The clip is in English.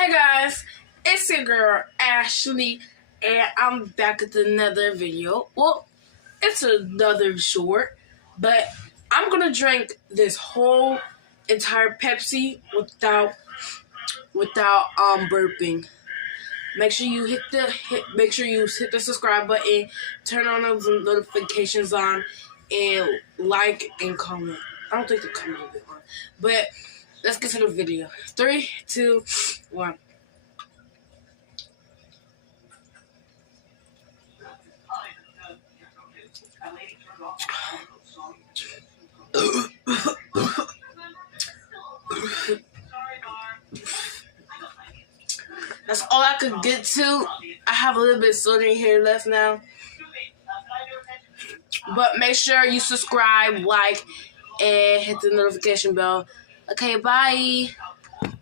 Hey guys, it's your girl Ashley, and I'm back with another video. Well, it's another short, but I'm gonna drink this whole entire Pepsi without burping. Make sure you hit the subscribe button, turn on those notifications on, and like and comment. I don't think the comment will be on, but let's get to the video. 3, 2, 1. That's all I could get to. I have a little bit of soda here left now. But make sure you subscribe, like, and hit the notification bell. Okay, bye.